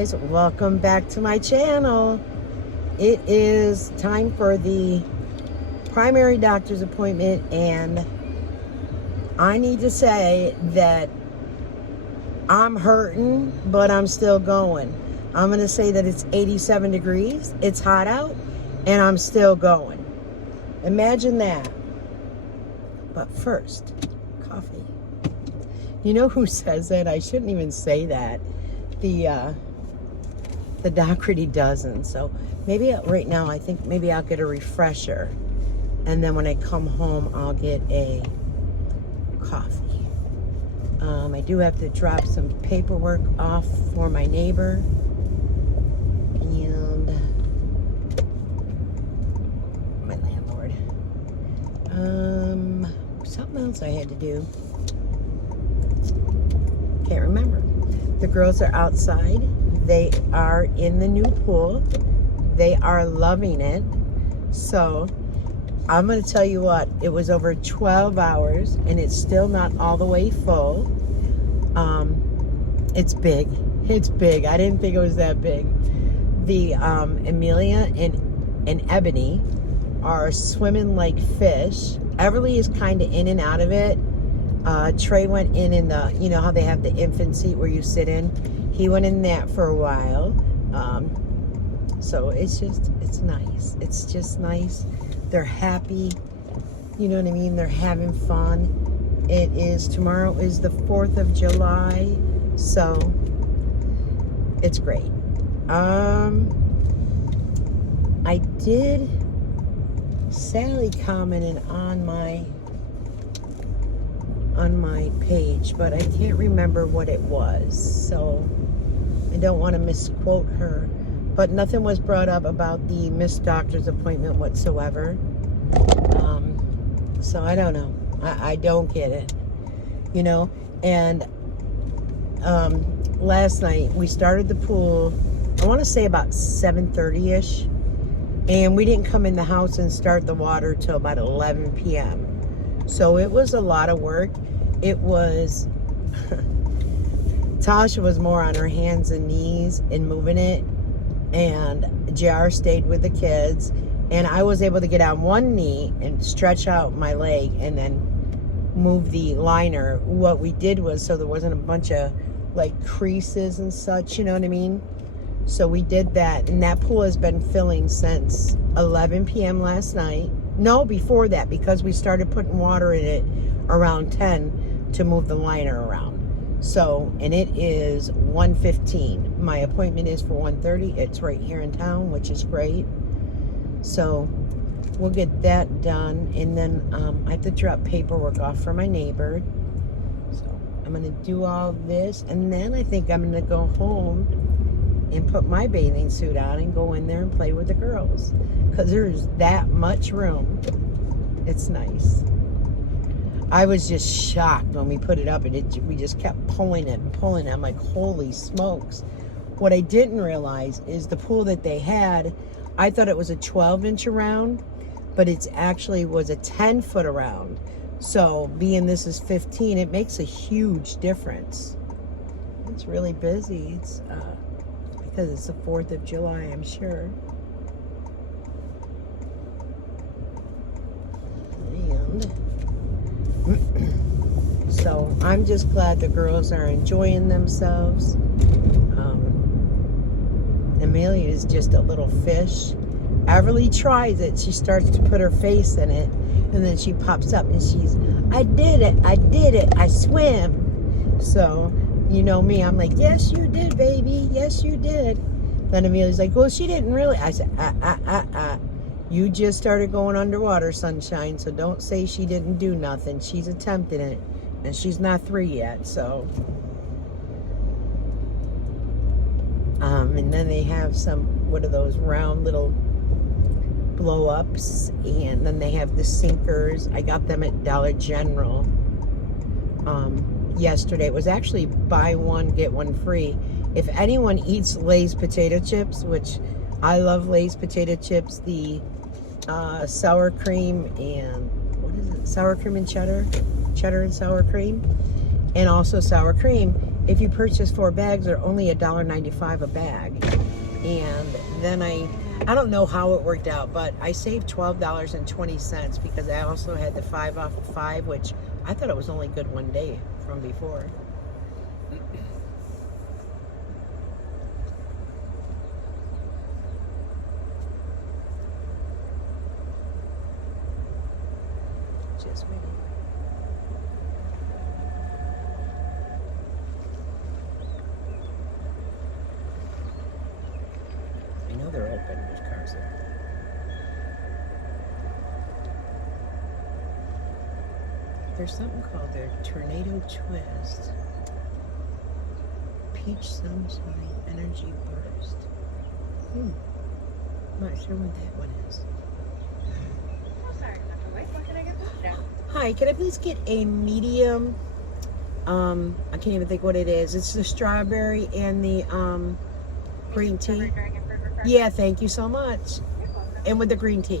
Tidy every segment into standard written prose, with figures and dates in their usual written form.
guys, welcome back to my channel. It is time for the primary doctor's appointment, and I need to say that I'm hurting, but I'm still going. I'm gonna say that it's 87 degrees, it's hot out, and I'm still going. Imagine that. But first, coffee. You know who says that? I shouldn't even say that. The doc really doesn't. So maybe right now I think maybe I'll get a refresher, and then when I come home I'll get a coffee. I do have to drop some paperwork off for my neighbor, and my landlord. Something else I had to do. Can't remember. The girls are outside. They are in the new pool. They are loving it. So I'm going to tell you what, it was over 12 hours and it's still not all the way full. It's big. It's big. I didn't think it was that big. The Amelia and Ebony are swimming like fish. Everly is kind of in and out of it. Trey went in the, you know how they have the infant seat where you sit in? He went in that for a while. So it's nice. It's just nice. They're happy. You know what I mean? They're having fun. Tomorrow is the 4th of July. So it's great. Sally commented on my page, but I can't remember what it was, so I don't want to misquote her, but nothing was brought up about the missed doctor's appointment whatsoever. So I don't know. I don't get it, you know. And last night we started the pool, I want to say about 7:30ish, and we didn't come in the house and start the water till about 11 p.m. So it was a lot of work. It was, Tasha was more on her hands and knees and moving it, and JR stayed with the kids, and I was able to get on one knee and stretch out my leg and then move the liner. What we did was, so there wasn't a bunch of like creases and such, you know what I mean? So we did that, and that pool has been filling since 11 p.m. last night. No, before that, because we started putting water in it around 10 to move the liner around. So, and it is 1:15. My appointment is for 1:30. It's right here in town, which is great. So we'll get that done, and then I have to drop paperwork off for my neighbor. So I'm gonna do all this, and then I think I'm gonna go home and put my bathing suit on and go in there and play with the girls, because there's that much room. It's nice. I was just shocked when we put it up, and we just kept pulling it and pulling it. I'm like, holy smokes. What I didn't realize is the pool that they had, I thought it was a 12-inch around, but it actually was a 10-foot around. So being this is 15, it makes a huge difference. It's really busy. It's because it's the 4th of July, I'm sure. And so I'm just glad the girls are enjoying themselves. Amelia is just a little fish. Everly tries it. She starts to put her face in it, and then she pops up and she's, I did it, I swim. So, you know me, I'm like, yes, you did, baby. Yes, you did. Then Amelia's like, well, she didn't really. I said, you just started going underwater, sunshine, so don't say she didn't do nothing. She's attempting it, and she's not 3 yet, so. And then they have some, what are those, round little blow-ups, and then they have the sinkers. I got them at Dollar General yesterday. It was actually buy one, get one free. If anyone eats Lay's potato chips, which I love Lay's potato chips, the sour cream and, what is it? Sour cream and cheddar and sour cream, and also sour cream. if you purchase 4 bags, they're only $1.95 a bag. And then I don't know how it worked out, but I saved $12.20 because I also had the 5 off of 5, which I thought it was only good one day from before. Just waiting. I know they're open. There's cars there. There's something called their Tornado Twist. Peach Sunshine Energy Burst. I'm not sure what that one is. Hi, can I please get a medium? I can't even think what it is. It's the strawberry and the green tea. Yeah, thank you so much. And with the green tea.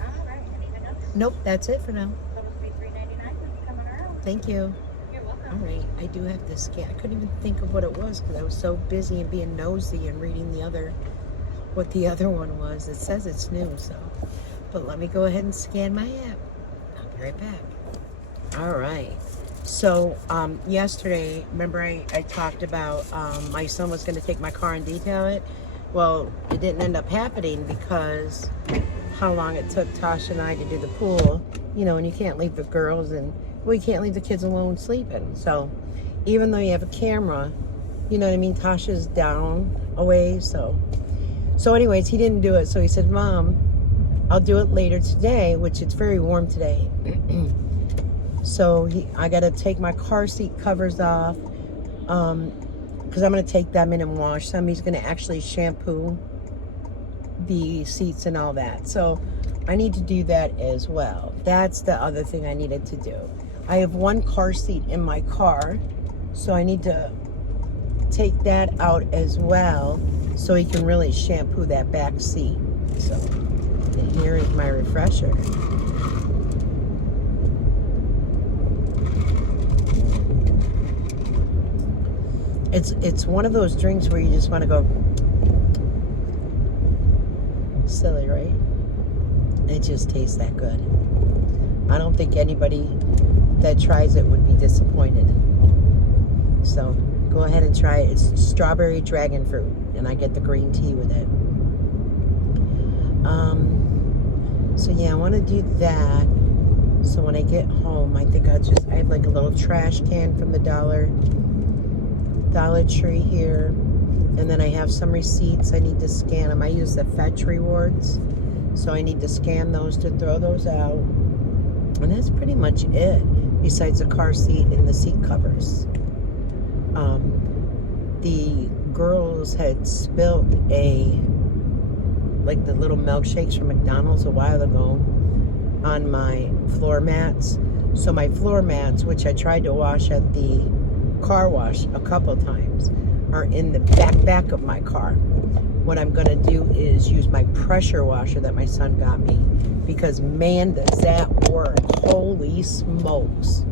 Alright, anything else? Nope, that's it for now. So it'll be $3.99 when you come around. Thank you. You're welcome. All right, I do have to scan. I couldn't even think of what it was because I was so busy and being nosy and reading what the other one was. It says it's new, so. But let me go ahead and scan my app. I'll be right back. All right. So yesterday, remember I talked about my son was going to take my car and detail it. Well, it didn't end up happening because how long it took Tasha and I to do the pool. You know, and you can't leave the girls and, well, you can't leave the kids alone sleeping. So even though you have a camera, you know what I mean, Tasha's down a ways. So anyways, he didn't do it. So he said, Mom, I'll do it later today, which it's very warm today. So I got to take my car seat covers off because I'm going to take them in and wash them. He's going to actually shampoo the seats and all that. So I need to do that as well. That's the other thing I needed to do. I have one car seat in my car, so I need to take that out as well so he can really shampoo that back seat. So, and here is my refresher. It's one of those drinks where you just want to go silly, right? It just tastes that good. I don't think anybody that tries it would be disappointed. So go ahead and try it. It's strawberry dragon fruit, and I get the green tea with it. So yeah, I want to do that. So when I get home, I think I have like a little trash can from the Dollar Tree here, and then I have some receipts I need to scan them. I use the Fetch rewards, so I need to scan those to throw those out, and that's pretty much it besides the car seat and the seat covers. The girls had spilled like the little milkshakes from McDonald's a while ago on my floor mats. So my floor mats, which I tried to wash at the car wash a couple times, are in the back of my car. What I'm gonna do is use my pressure washer that my son got me, because man, does that work. Holy smokes.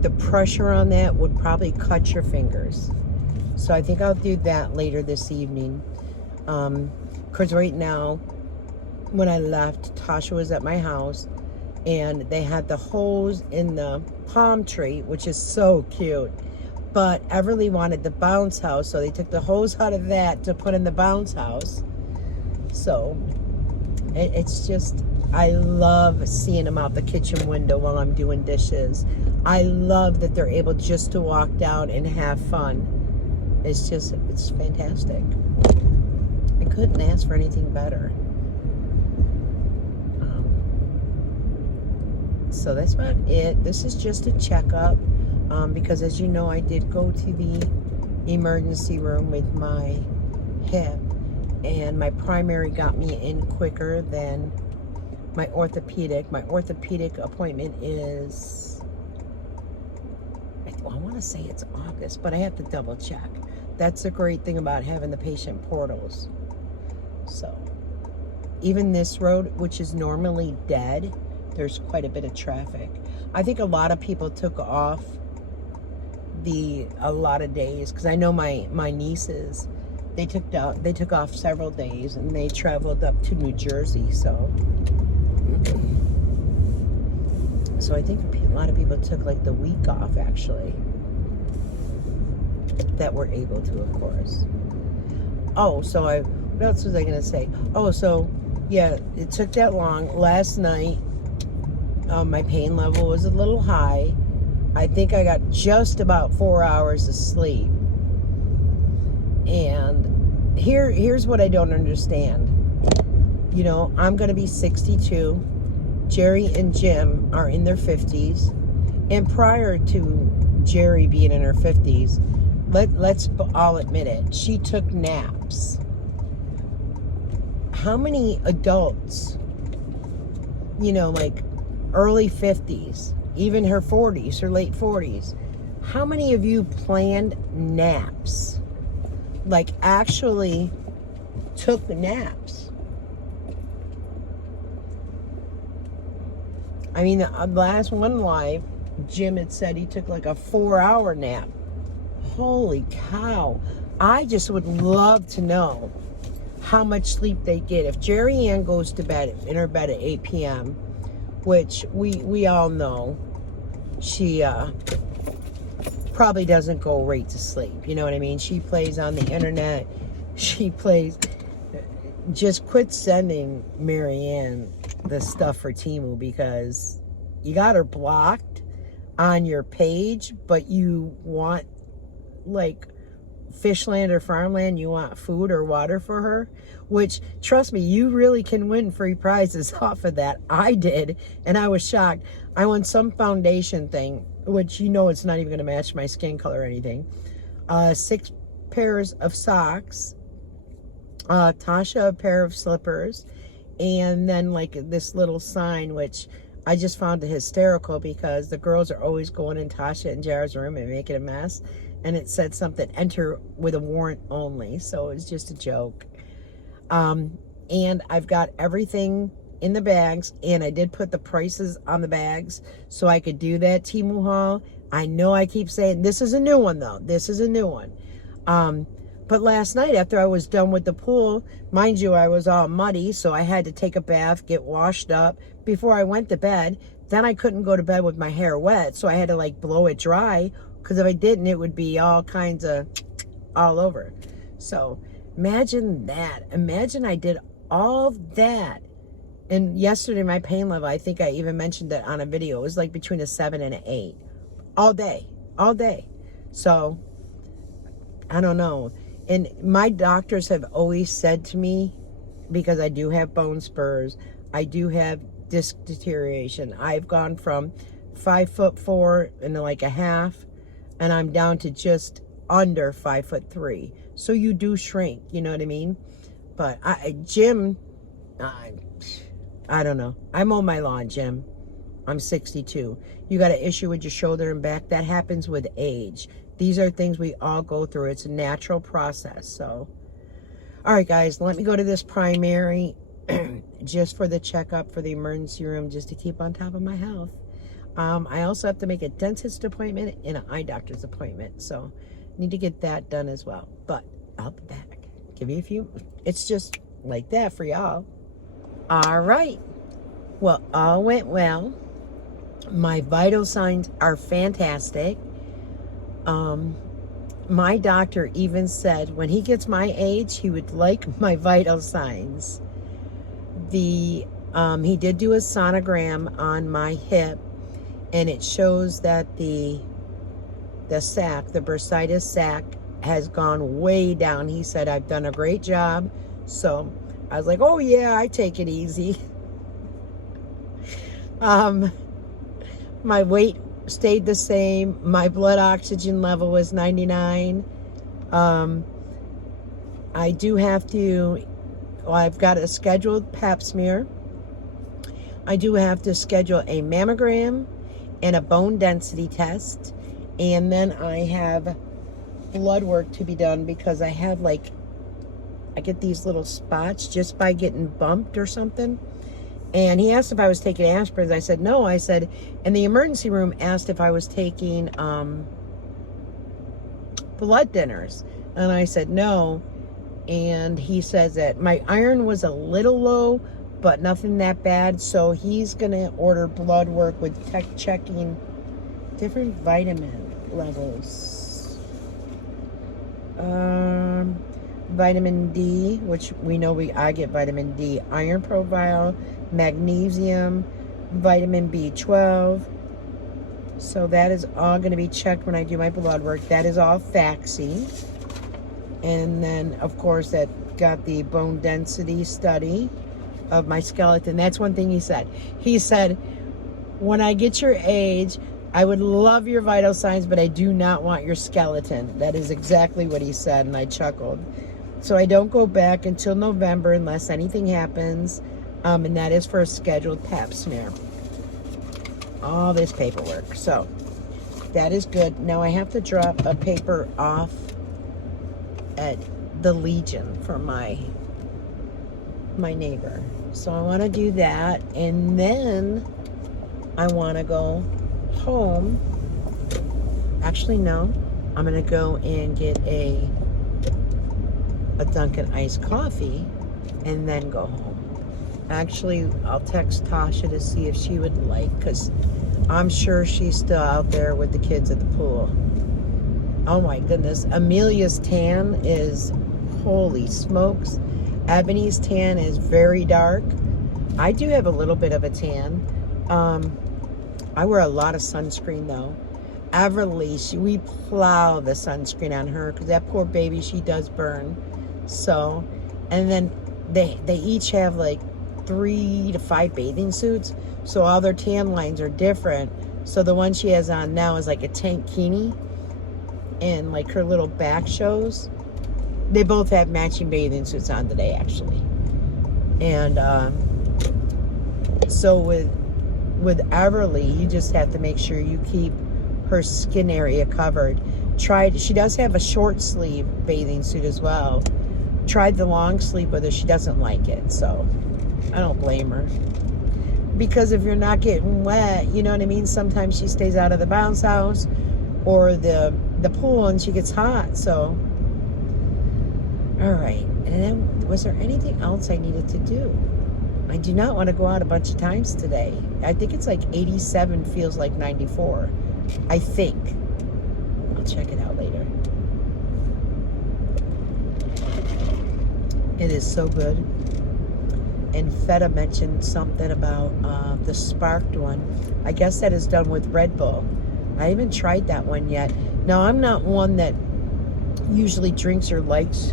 The pressure on that would probably cut your fingers. So I think I'll do that later this evening. Because right now, when I left, Tasha was at my house, and they had the hose in the palm tree, which is so cute. But Everly wanted the bounce house, so they took the hose out of that to put in the bounce house. So it's just, I love seeing them out the kitchen window while I'm doing dishes. I love that they're able just to walk down and have fun. It's fantastic. I couldn't ask for anything better. So that's about it. This is just a checkup. Because as you know, I did go to the emergency room with my hip, and my primary got me in quicker than my orthopedic. My orthopedic appointment is, I want to say it's August, but I have to double check. That's the great thing about having the patient portals. So even this road, which is normally dead, there's quite a bit of traffic. I think a lot of people took off a lot of days, because I know my nieces, they took off several days and they traveled up to New Jersey. So I think a lot of people took like the week off, actually, that were able to, of course. Oh, so what else was I gonna say? Oh, so yeah, it took that long. Last night, my pain level was a little high. I think I got just about 4 hours of sleep. And here's what I don't understand. You know, I'm gonna be 62. Jerry and Jim are in their 50s. And prior to Jerry being in her 50s, let's all admit it, she took naps. How many adults, you know, like early 50s, even her 40s, her late 40s, how many of you planned naps? Like actually took naps? I mean, the last one live, Jim had said he took like a 4-hour nap. Holy cow. I just would love to know how much sleep they get. If Jerry Ann goes to bed, in her bed at 8 p.m., which we all know, she probably doesn't go right to sleep. You know what I mean? She plays on the internet. She plays. Just quit sending Marianne the stuff for Temu, because you got her blocked on your page, but you want like Fishland or Farmland, you want food or water for her, which, trust me, you really can win free prizes off of that. I did, and I was shocked. I won some foundation thing, which, you know, it's not even going to match my skin color or anything. 6 pairs of socks, Tasha a pair of slippers, and then like this little sign, which I just found hysterical, because the girls are always going in Tasha and Jared's room and making a mess. And it said something, enter with a warrant only. So it's just a joke. And I've got everything in the bags, and I did put the prices on the bags so I could do that Temu haul. I know I keep saying, this is a new one though. This is a new one. But last night, after I was done with the pool, mind you, I was all muddy, so I had to take a bath, get washed up before I went to bed. Then I couldn't go to bed with my hair wet, so I had to like blow it dry, because if I didn't, it would be all kinds of all over. So imagine that. Imagine I did all that. And yesterday, my pain level, I think I even mentioned that on a video, it was like between a 7 and an 8. All day. So I don't know. And my doctors have always said to me, because I do have bone spurs, I do have disc deterioration. I've gone from 5'4" and like a half, and I'm down to just under 5'3". So you do shrink, you know what I mean? But Jim, I don't know. I mow my lawn, Jim. I'm 62. You got an issue with your shoulder and back. That happens with age. These are things we all go through. It's a natural process. So, all right, guys, let me go to this primary just for the checkup for the emergency room, just to keep on top of my health. I also have to make a dentist appointment and an eye doctor's appointment. So, need to get that done as well. But I'll be back. Give me a few. It's just like that for y'all. All right. Well, all went well. My vital signs are fantastic. My doctor even said when he gets my age, he would like my vital signs. He did do a sonogram on my hip, and it shows that the sac, the bursitis sac, has gone way down. He said, I've done a great job. So I was like, oh yeah, I take it easy. My weight stayed the same. My blood oxygen level was 99. I do have to, well, I've got a scheduled pap smear. I do have to schedule a mammogram and a bone density test. And then I have blood work to be done, because I have I get these little spots just by getting bumped or something. And he asked if I was taking aspirin. I said no. I said, and the emergency room asked if I was taking blood thinners? And I said, no. And he says that my iron was a little low, but nothing that bad. So he's going to order blood work with checking different vitamin levels. Vitamin D, which we know I get vitamin D, iron profile, magnesium, vitamin B12. So that is all going to be checked when I do my blood work. That is all faxy. And then, of course, that got the bone density study of my skeleton. That's one thing he said. He said, when I get your age, I would love your vital signs, but I do not want your skeleton. That is exactly what he said, and I chuckled. So I don't go back until November unless anything happens, and that is for a scheduled pap smear. All this paperwork. So that is good. Now I have to drop a paper off at the Legion for my neighbor. So I want to do that, and then I want to go home. Actually, no. I'm going to go and get a Dunkin' iced coffee and then go home. Actually, I'll text Tasha to see if she would like, because I'm sure she's still out there with the kids at the pool. Oh my goodness. Amelia's tan is, holy smokes. Ebony's tan is very dark. I do have a little bit of a tan. I wear a lot of sunscreen though. Everly, we plow the sunscreen on her because that poor baby, she does burn. So, and then they each have like 3 to 5 bathing suits. So all their tan lines are different. So the one she has on now is like a tankini. And like her little back shows. They both have matching bathing suits on today, actually. And so with Everly, you just have to make sure you keep her skin area covered. She does have a short sleeve bathing suit as well. Tried the long sleeve with her, she doesn't like it, so I don't blame her. Because if you're not getting wet, you know what I mean? Sometimes she stays out of the bounce house or the pool and she gets hot, so. All right, and then was there anything else I needed to do? I do not want to go out a bunch of times today. I think it's like 87 feels like 94. I think. I'll check it out later. It is so good. And Feta mentioned something about the sparked one. I guess that is done with Red Bull. I haven't tried that one yet. Now, I'm not one that usually drinks or likes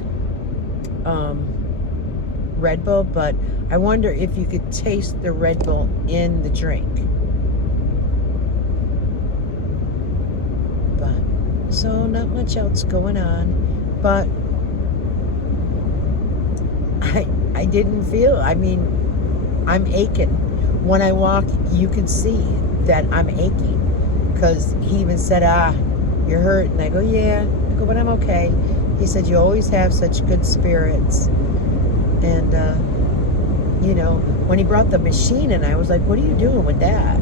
Red Bull, but I wonder if you could taste the Red Bull in the drink. But, so not much else going on, but I didn't feel, I mean, I'm aching. When I walk, you can see that I'm aching, because he even said, you're hurt, and I go, yeah. I go, but I'm okay. He said, you always have such good spirits. And you know, when he brought the machine in, I was like, what are you doing with that?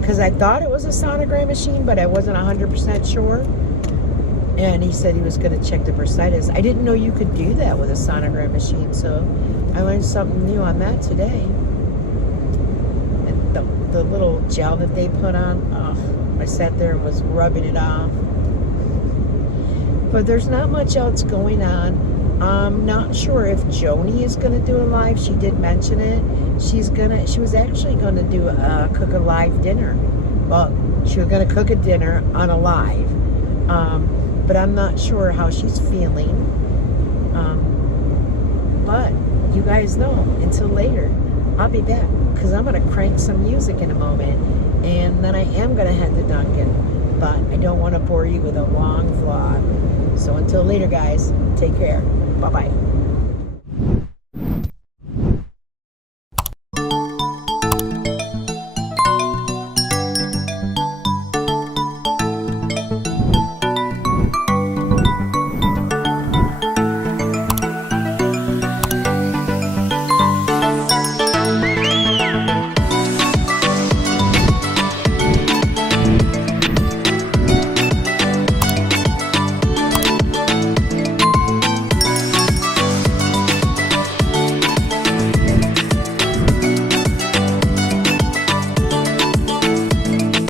Because I thought it was a sonogram machine, but I wasn't 100% sure. And he said he was going to check the bursitis. I didn't know you could do that with a sonogram machine, so I learned something new on that today. And the little gel that they put on, I sat there and was rubbing it off. But there's not much else going on. I'm not sure if Joni is going to do a live. She did mention it. She was actually going to cook a live dinner. Well, she was going to cook a dinner on a live. But I'm not sure how she's feeling. But you guys know, until later, I'll be back, because I'm going to crank some music in a moment, and then I am going to head to Dunkin', but I don't want to bore you with a long vlog. So until later, guys, take care. Bye-bye.